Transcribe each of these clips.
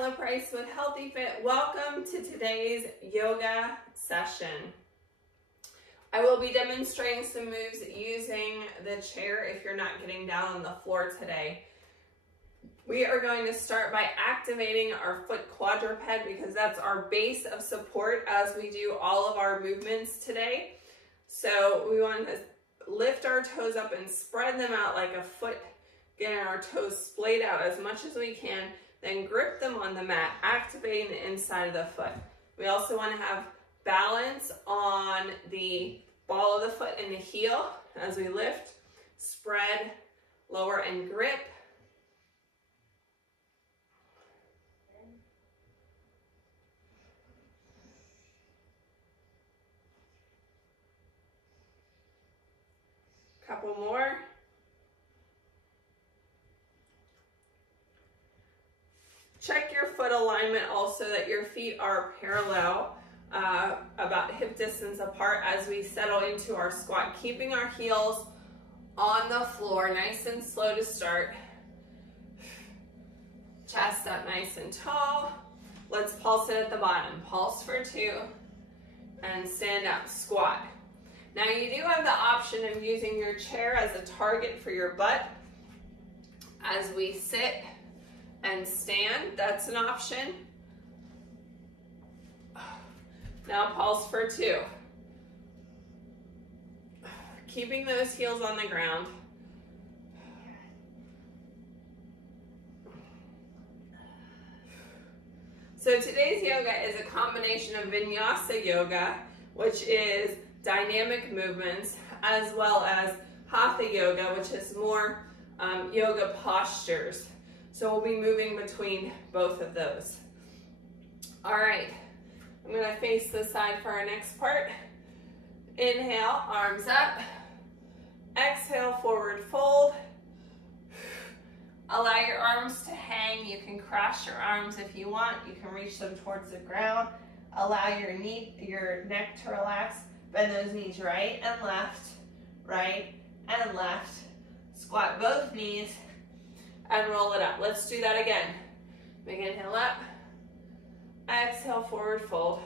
Daniela Price with Healthy Fit. Welcome to today's yoga session. I will be demonstrating some moves using the chair if you're not getting down on the floor today. We are going to start by activating our foot quadruped because that's our base of support as we do all of our movements today. So we want to lift our toes up and spread them out like a foot, getting our toes splayed out as much as we can, then grip them on the mat, activating the inside of the foot. We also want to have balance on the ball of the foot and the heel as we lift, spread, lower, and grip. Couple more. Check your foot alignment also that your feet are parallel, about hip distance apart as we settle into our squat, keeping our heels on the floor, nice and slow to start. Chest up nice and tall. Let's pulse it at the bottom. Pulse for 2 and stand up, squat. Now you do have the option of using your chair as a target for your butt as we sit and stand. That's an option. Now pulse for 2. Keeping those heels on the ground. So today's yoga is a combination of vinyasa yoga, which is dynamic movements, as well as hatha yoga, which is more yoga postures. So we'll be moving between both of those. All right, I'm gonna face this side for our next part. Inhale, arms up. Exhale, forward fold. Allow your arms to hang. You can cross your arms if you want. You can reach them towards the ground. Allow your neck to relax. Bend those knees right and left, right and left. Squat both knees and roll it up. Let's do that again. Big inhale up. Exhale, forward fold.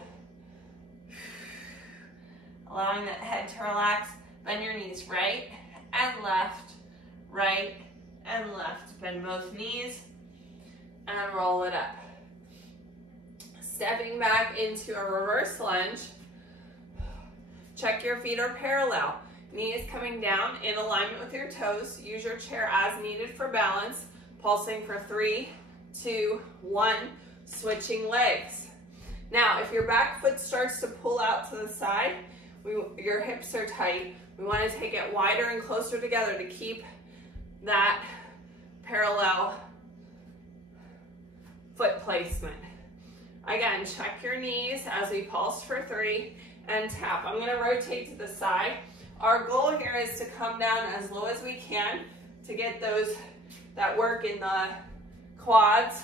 Allowing that head to relax. Bend your knees right and left, right and left. Bend both knees and roll it up. Stepping back into a reverse lunge. Check your feet are parallel. Knees coming down in alignment with your toes. Use your chair as needed for balance. Pulsing for 3, 2, 1. Switching legs. Now, if your back foot starts to pull out to the side, your hips are tight. We want to take it wider and closer together to keep that parallel foot placement. Again, check your knees as we pulse for 3 and tap. I'm going to rotate to the side. Our goal here is to come down as low as we can to get that work in the quads.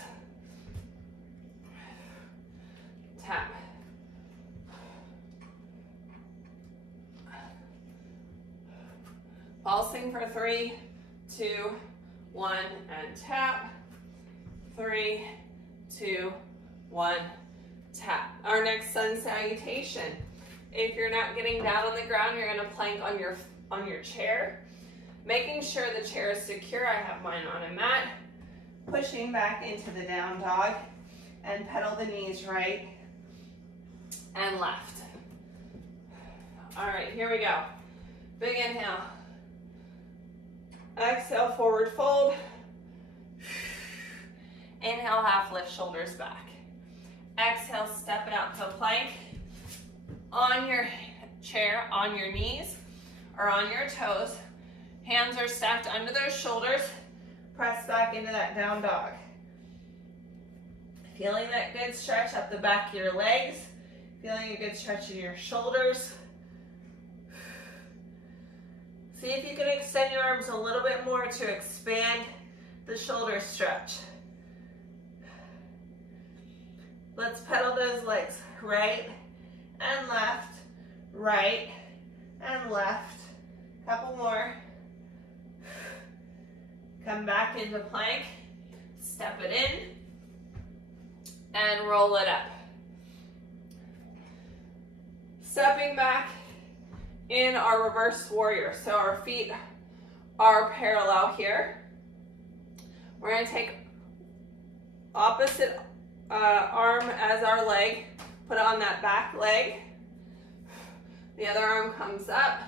Tap. Pulsing for 3, 2, 1, and tap. 3, 2, 1, tap. Our next sun salutation. If you're not getting down on the ground, you're going to plank on your chair. Making sure the chair is secure. I have mine on a mat. Pushing back into the down dog and pedal the knees right and left. All right, here we go. Big inhale. Exhale, forward fold. Inhale, half lift, shoulders back. Exhale, step it out to a plank. On your chair, on your knees, or on your toes. Hands are stacked under those shoulders. Press back into that down dog. Feeling that good stretch up the back of your legs. Feeling a good stretch in your shoulders. See if you can extend your arms a little bit more to expand the shoulder stretch. Let's pedal those legs right and left, right and left. Couple more. Come back into plank. Step it in. and roll it up. Stepping back in our reverse warrior. So our feet are parallel here. We're going to take opposite arm as our leg, put it on that back leg. The other arm comes up.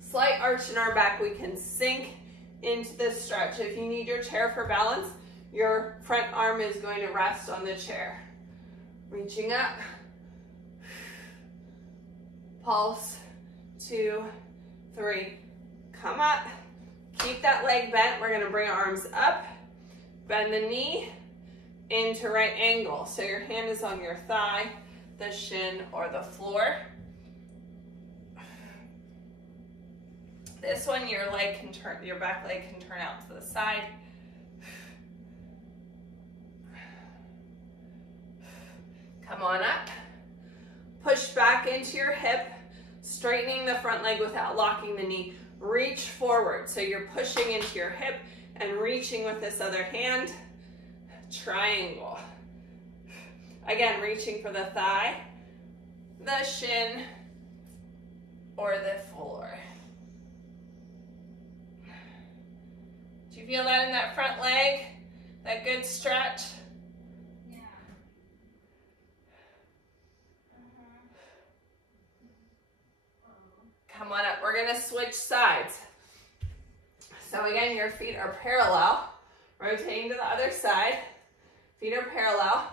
Slight arch in our back. We can sink into this stretch. If you need your chair for balance, your front arm is going to rest on the chair. Reaching up. Pulse. 2, 3. Come up. Keep that leg bent. We're going to bring our arms up. Bend the knee into right angle. So your hand is on your thigh, the shin, or the floor. This one, your leg can turn, your back leg can turn out to the side. Come on up. Push back into your hip, straightening the front leg without locking the knee. Reach forward. So you're pushing into your hip and reaching with this other hand. Triangle. Again, reaching for the thigh, the shin, or the floor. Do you feel that in that front leg? That good stretch? Yeah. Come on up. We're going to switch sides. So again, your feet are parallel. Rotating to the other side. Feet are parallel.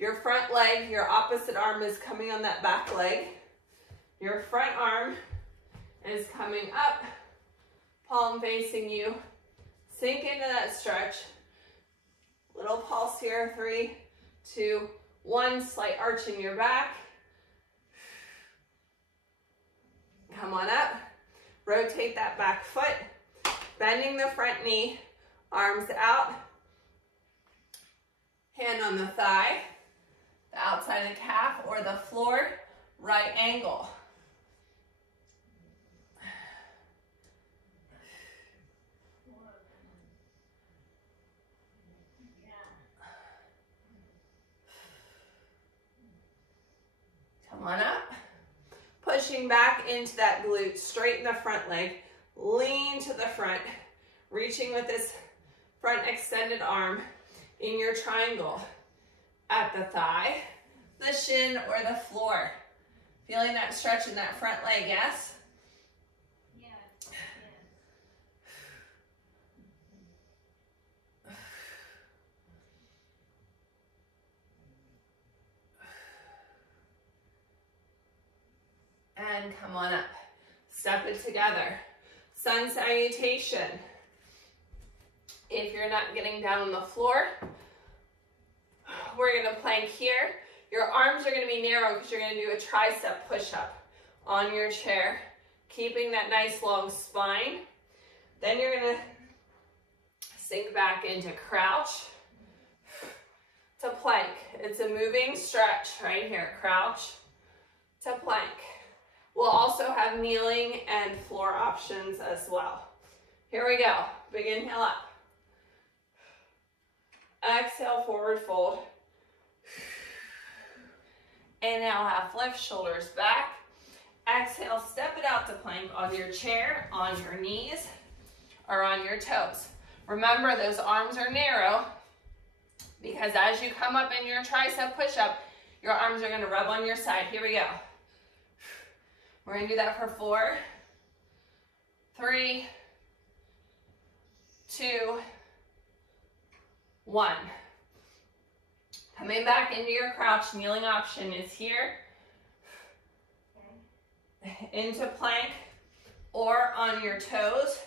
Your front leg, your opposite arm is coming on that back leg. Your front arm is coming up, palm facing you. Sink into that stretch. Little pulse here. 3, 2, 1. Slight arch in your back. Come on up. Rotate that back foot. Bending the front knee. Arms out. Hand on the thigh. The outside of the calf or the floor. Right angle. Come on up. Pushing back into that glute. Straighten the front leg. Lean to the front. Reaching with this front extended arm in your triangle. At the thigh, the shin, or the floor. Feeling that stretch in that front leg, yes? Yes. And come on up. Step it together. Sun salutation. If you're not getting down on the floor, we're going to plank here. Your arms are going to be narrow because you're going to do a tricep push-up on your chair, keeping that nice long spine. Then you're going to sink back into crouch to plank. It's a moving stretch right here. Crouch to plank. We'll also have kneeling and floor options as well. Here we go. Big inhale up. Exhale, forward fold. Inhale, half lift, shoulders back. Exhale, step it out to plank on your chair, on your knees, or on your toes. Remember, those arms are narrow because as you come up in your tricep push-up, your arms are going to rub on your side. Here we go. We're going to do that for 4, 3, 2, 1. Coming back into your crouch, kneeling option is here. Into plank or on your toes.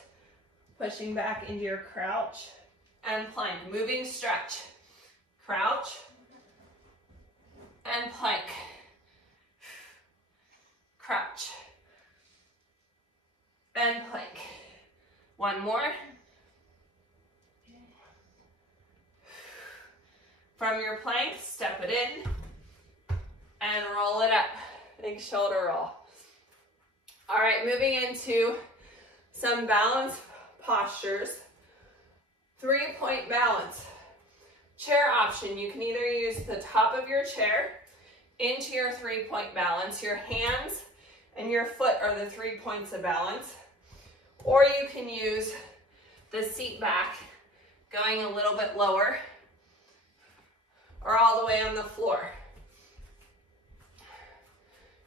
Pushing back into your crouch and plank. Moving stretch. Crouch and plank. Crouch and plank. One more. From your plank, step it in and roll it up. Big shoulder roll. All right, moving into some balance postures. 3-point balance. Chair option, you can either use the top of your chair into your 3-point balance. Your hands and your foot are the 3 points of balance. Or you can use the seat back, going a little bit lower, or all the way on the floor.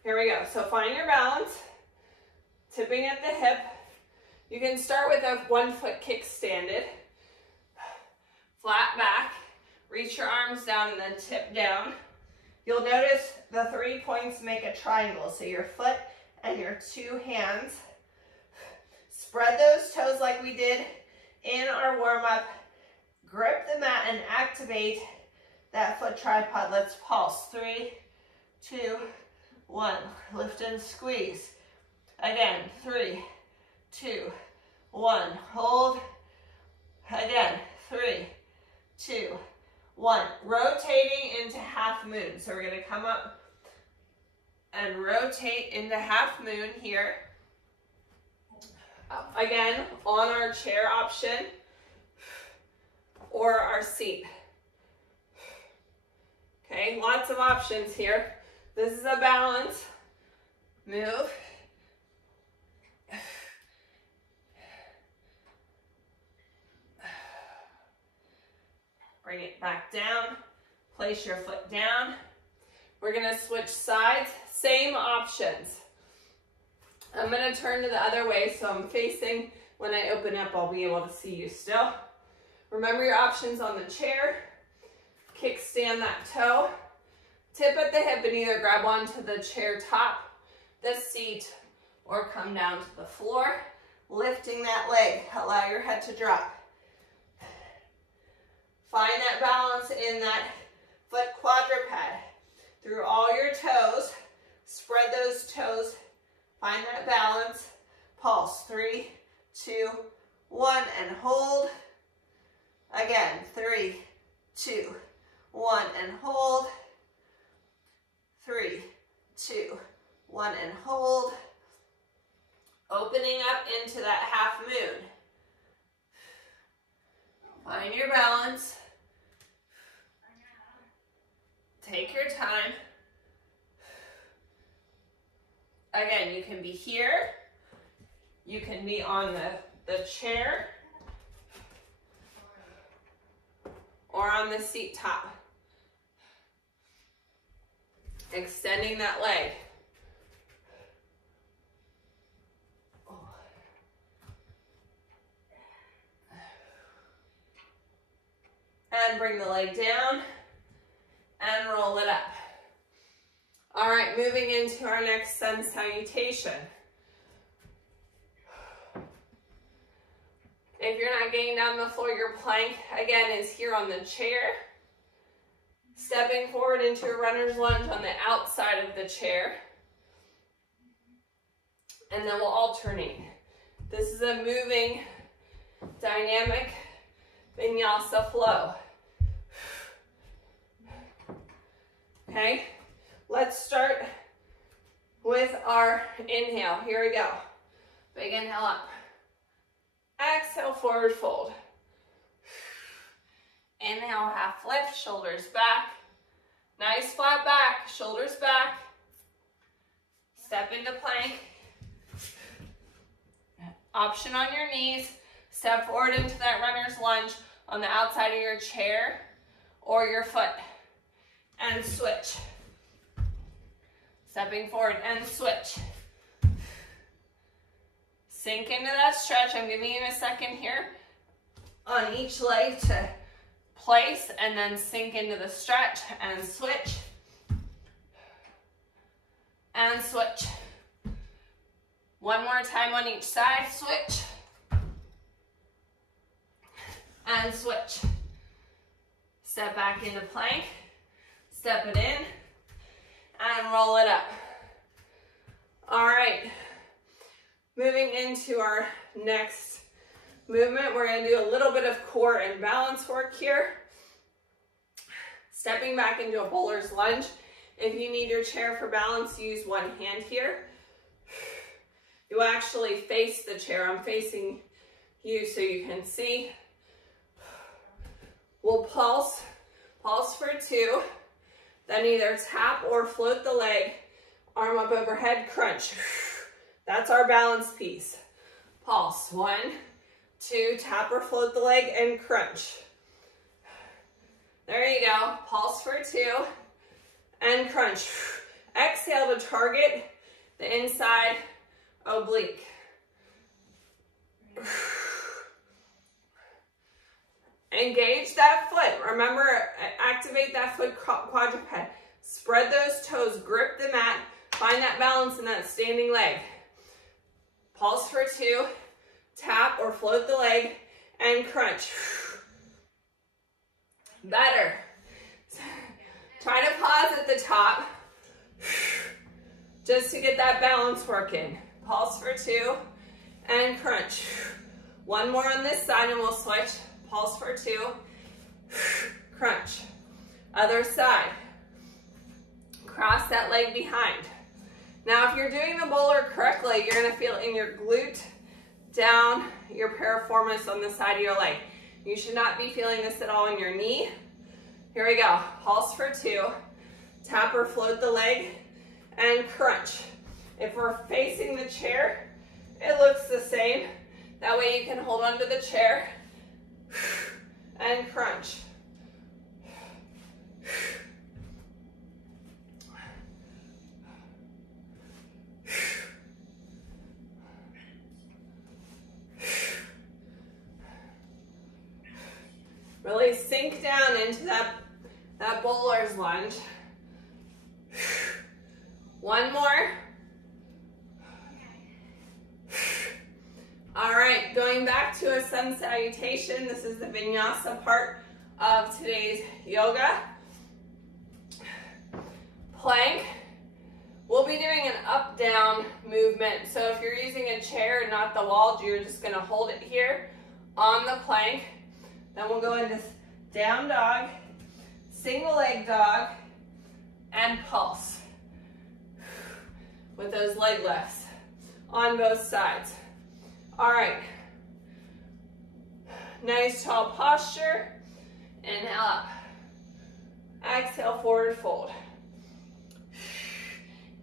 Here we go. So find your balance, tipping at the hip. You can start with a 1-foot kickstanded. Flat back, reach your arms down and then tip down. You'll notice the 3 points make a triangle. So your foot and your 2 hands. Spread those toes like we did in our warm-up. Grip the mat and activate that foot tripod. Let's pulse. 3, 2, 1. Lift and squeeze. Again, 3, 2, 1. Hold. Again, 3, 2, 1. Rotating into half moon. So we're going to come up and rotate into half moon here. Again, on our chair option or our seat. Okay, lots of options here. This is a balance. Move. Bring it back down. Place your foot down. We're going to switch sides. Same options. I'm going to turn to the other way so I'm facing. When I open up, I'll be able to see you still. Remember your options on the chair. Kickstand that toe. Tip at the hip and either grab onto the chair top, the seat, or come down to the floor. Lifting that leg. Allow your head to drop. Find that balance in that foot quadruped. Through all your toes. Spread those toes. Find that balance. Pulse. 3, 2, 1, and hold. Again, 3, 2, 1, and hold. 3, 2, 1, and hold. Opening up into that half moon. Find your balance. Take your time. Again, you can be here. You can be on the chair or on the seat top. Extending that leg. And bring the leg down and roll it up. All right, moving into our next sun salutation. If you're not getting down the floor, your plank, again, is here on the chair. Stepping forward into a runner's lunge on the outside of the chair. And then we'll alternate. This is a moving, dynamic vinyasa flow. Okay, let's start with our inhale. Here we go. Big inhale up. Exhale, forward fold. Inhale, half lift, shoulders back. Nice flat back, shoulders back. Step into plank. Option on your knees. Step forward into that runner's lunge on the outside of your chair or your foot. And switch. Stepping forward and switch. Sink into that stretch. I'm giving you a second here on each leg to place and then sink into the stretch and switch. And switch. One more time on each side. Switch. And switch. Step back into plank. Step it in and roll it up. All right, moving into our next movement, we're going to do a little bit of core and balance work here. Stepping back into a bowler's lunge. If you need your chair for balance, use one hand here. You actually face the chair. I'm facing you so you can see. We'll pulse Pulse for 2. Then either tap or float the leg. Arm up overhead, crunch. That's our balance piece. Pulse. 1, 2, tap or float the leg and crunch. There you go. Pulse for 2 and crunch. Exhale to target the inside oblique. Engage that foot. Remember, activate that foot quadruped. Spread those toes, grip the mat, find that balance in that standing leg. Pulse for 2, tap or float the leg, and crunch. Better. Try to pause at the top, just to get that balance working. Pulse for 2, and crunch. One more on this side and we'll switch. Pulse for 2, crunch. Other side. Cross that leg behind. Now, if you're doing the bowler correctly, you're gonna feel in your glute, down your piriformis on the side of your leg. You should not be feeling this at all in your knee. Here we go. Pulse for 2, tap or float the leg, and crunch. If we're facing the chair, it looks the same. That way you can hold onto the chair and crunch. Really sink down into that bowler's lunge. One more. All right, going back to a sun salutation. This is the vinyasa part of today's yoga. Plank. We'll be doing an up-down movement. So if you're using a chair and not the wall, you're just gonna hold it here on the plank. Then we'll go into down dog, single leg dog, and pulse with those leg lifts on both sides. All right, nice tall posture. Inhale up, exhale forward fold.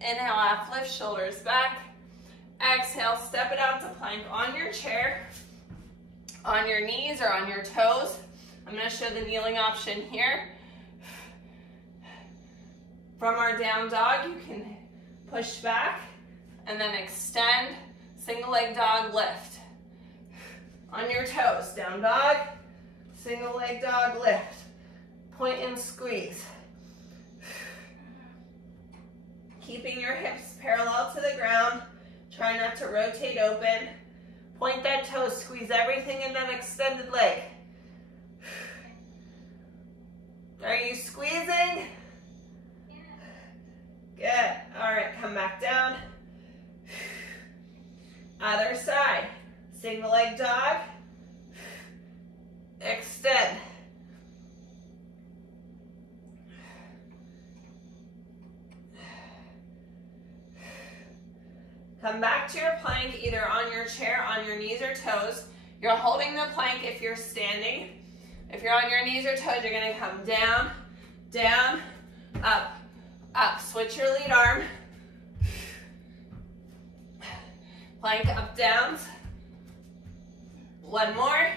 Inhale up, lift shoulders back. Exhale, step it out to plank on your chair, on your knees or on your toes. I'm going to show the kneeling option here. From our down dog, you can push back and then extend, single leg dog, lift. On your toes, down dog, single leg dog, lift. Point and squeeze. Keeping your hips parallel to the ground. Try not to rotate open. Point that toe, squeeze everything in that extended leg. Are you squeezing? Good. All right, come back down. Other side. Single leg dog. Extend. Come back to your plank, either on your chair, on your knees or toes. You're holding the plank if you're standing. If you're on your knees or toes, you're gonna come down, down, up, up. Switch your lead arm. Plank up, downs. One more.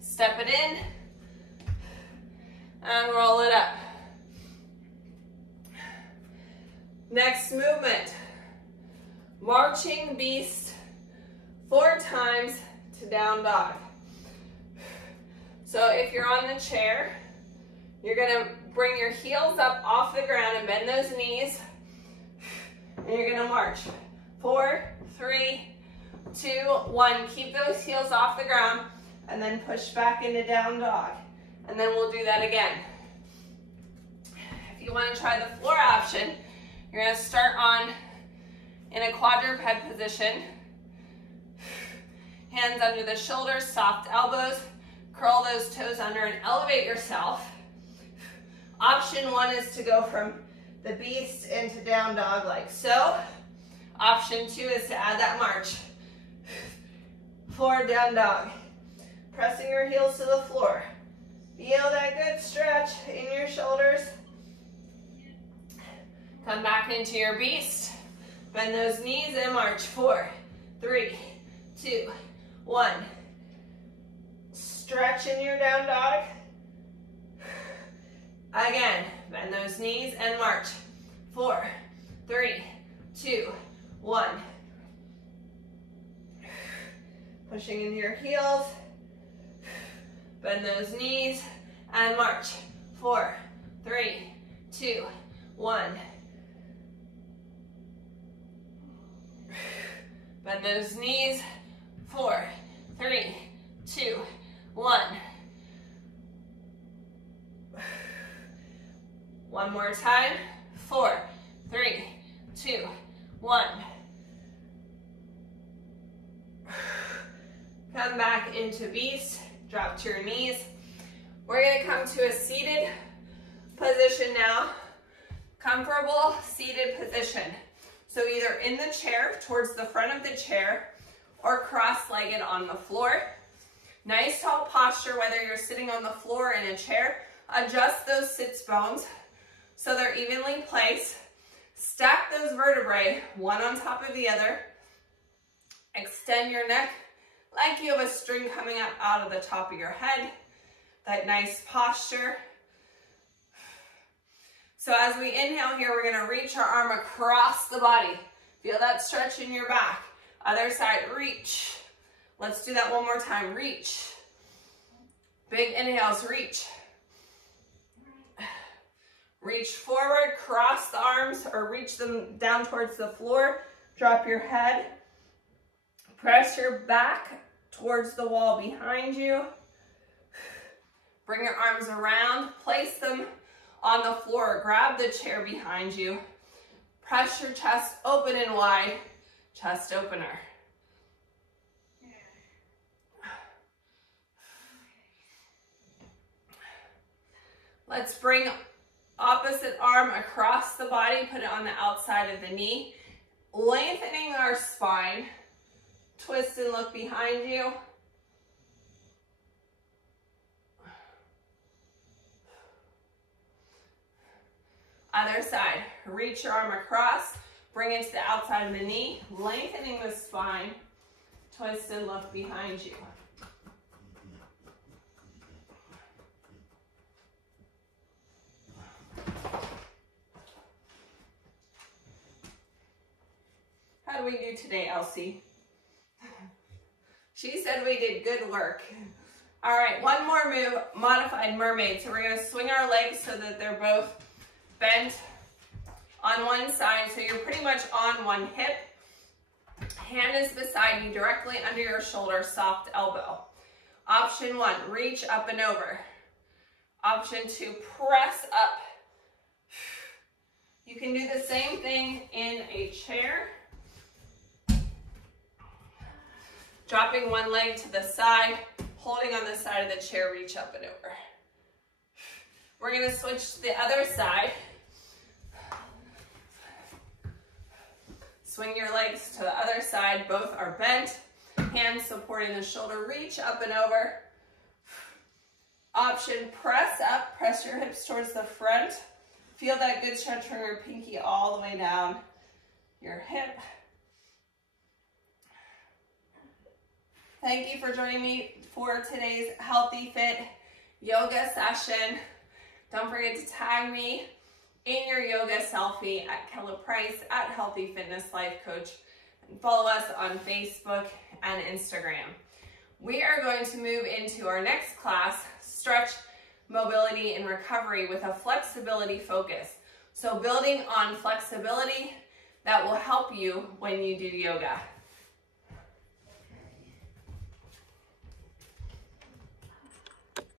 Step it in and roll it up. Next movement, marching beast 4 times to down dog. So if you're on the chair, you're gonna bring your heels up off the ground and bend those knees, and you're gonna march. 4, 3, 2, 1. Keep those heels off the ground and then push back into down dog. And then we'll do that again. If you wanna try the floor option, you're gonna start in a quadruped position. Hands under the shoulders, soft elbows. Curl those toes under and elevate yourself. Option 1 is to go from the beast into down dog like so. Option 2 is to add that march. Forward down dog. Pressing your heels to the floor. Feel that good stretch in your shoulders. Come back into your beast. Bend those knees and march. 4, 3, 2, 1. Stretch in your down dog. Again, bend those knees and march. 4, 3, 2, 1. Pushing into your heels. Bend those knees and march. 4, 3, 2, 1. Bend those knees. 4, 3, 2, 1. One more time. 4, 3, 2, 1. Come back into beast. Drop to your knees. We're going to come to a seated position now. Comfortable seated position. So either in the chair, towards the front of the chair, or cross-legged on the floor. Nice tall posture, whether you're sitting on the floor or in a chair. Adjust those sits bones so they're evenly placed. Stack those vertebrae, one on top of the other. Extend your neck like you have a string coming up out of the top of your head. That nice posture. So as we inhale here, we're going to reach our arm across the body. Feel that stretch in your back. Other side, reach. Let's do that one more time. Reach. Big inhales, reach. Reach forward, cross the arms, or reach them down towards the floor. Drop your head. Press your back towards the wall behind you. Bring your arms around. Place them on the floor. Grab the chair behind you. Press your chest open and wide. Chest opener. Let's bring opposite arm across the body. Put it on the outside of the knee. Lengthening our spine. Twist and look behind you. Other side. Reach your arm across. Bring it to the outside of the knee. Lengthening the spine. Twist and look behind you. How do we do today, Elsie? She said we did good work. All right, one more move, modified mermaid. So we're gonna swing our legs so that they're both bent on one side. So you're pretty much on one hip. Hand is beside you, directly under your shoulder, soft elbow. Option 1, reach up and over. Option 2, press up. You can do the same thing in a chair. Dropping one leg to the side, holding on the side of the chair, reach up and over. We're gonna switch to the other side. Swing your legs to the other side, both are bent. Hands supporting the shoulder, reach up and over. Option, press up, press your hips towards the front. Feel that good stretch from your pinky all the way down your hip. Thank you for joining me for today's Healthy Fit yoga session. Don't forget to tag me in your yoga selfie at Kella Price at Healthy Fitness Life Coach, and follow us on Facebook and Instagram. We are going to move into our next class, stretch, mobility, and recovery with a flexibility focus. So building on flexibility that will help you when you do yoga.